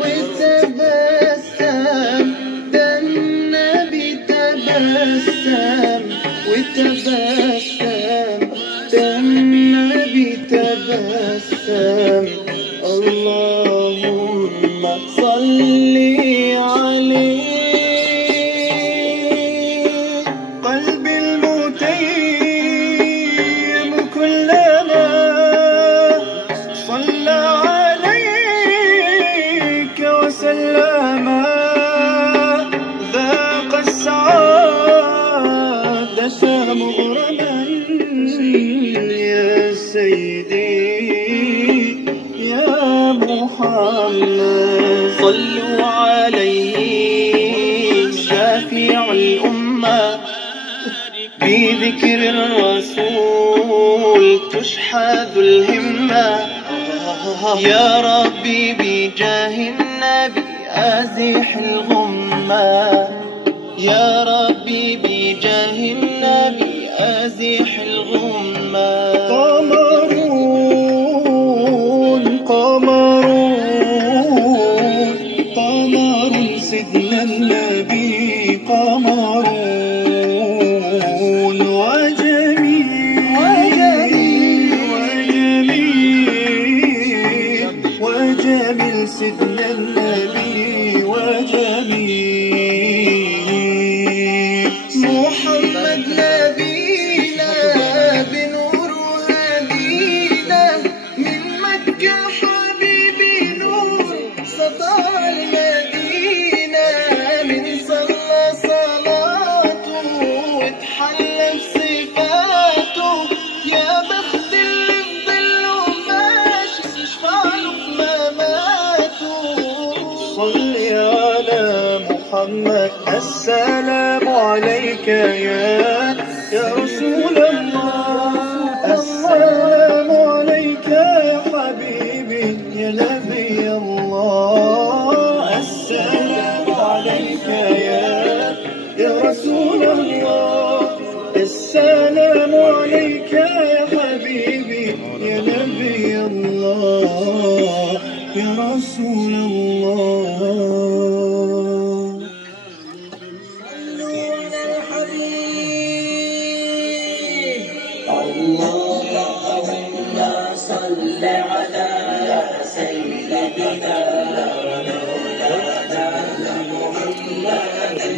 وتبسم، ده النبي تبسم وتبسم، ده النبي تبسم. اللهم صل عليه. قلبي المتيم كلما صلى عليك وسلم، ذاق السعادة مغرما يا سيدي يا محمد. صلوا عليه شافع الأمة، بذكر الرسول تشحذ الهمة. يا ربي بجاه النبي أزح الغمة، يا ربي بجاه النبي أزح الغمة. قمرون قمرون قمر سيدنا النبي، قمرون وجميل وجميل وجميل سيدنا النبي وجميل. محمد نبينا بنور هدينا، من مكة حبيبي نور سطع المدينة. من صلى صلاته واتحلى بصفاته، يا بخت اللي في ظله ماشي يشفع له في مماته. صل على محمد. السلام عليك يا رسول الله، السلام عليك يا حبيبي يا نبي الله. السلام عليك يا رسول الله، السلام عليك يا حبيبي يا نبي الله يا رسول الله. اللهم صل على سيدنا محمد.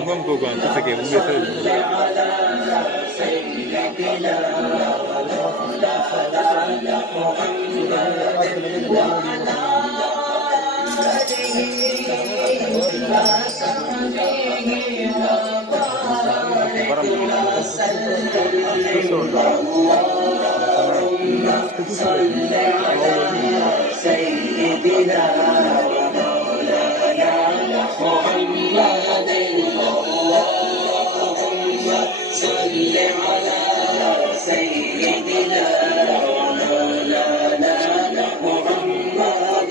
imam ko gan ta sake mu sai سيدنا محمد. اللهم صل على سيدنا مولانا محمد.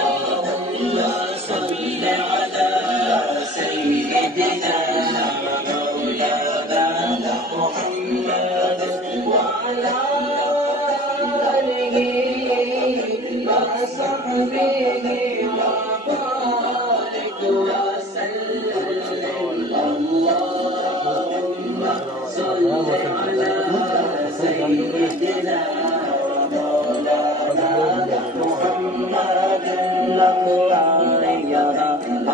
اللهم صل على سيدنا مولانا محمد وعلى آله وصحبه وبارك وسلم. اللهم صل على سيدنا مولانا محمد.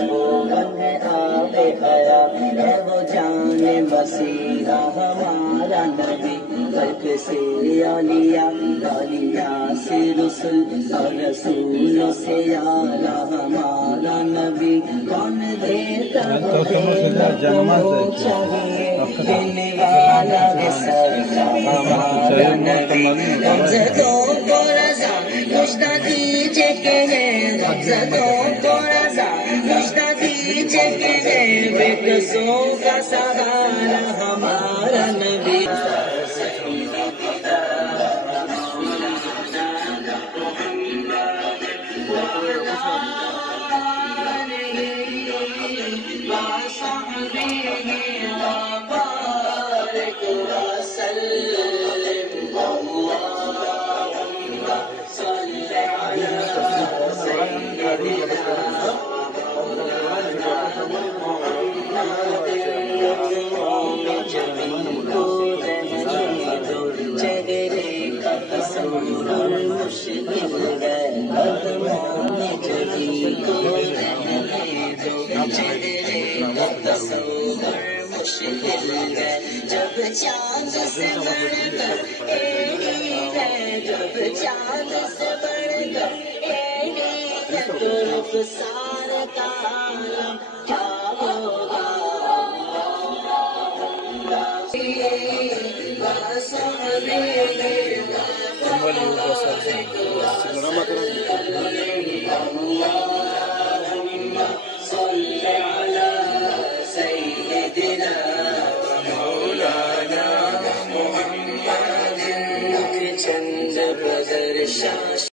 ہے آب حیات ہے وہ جان مسیحا ہمارا نبی خلق سے اولیاء اولیاء سے رسل اور رسولوں سے اعلیٰ ہمارا نبی کون دیتا چاہیے دینے والا ہے سچا ہمارا نبی غمزدوں کو رضا نشتہ دیجے کہ ہے غمزدوں کو رضا نشتہ دیجے کہ ہے بے قصوں کا سہارا ہمارا نبی جب چاند سے بڑھ کر ایڈی ہے جب چاند سے بڑھ کر ایڈی ہے تو رخسار کا عالم کیا ہوگا چند بزر شاش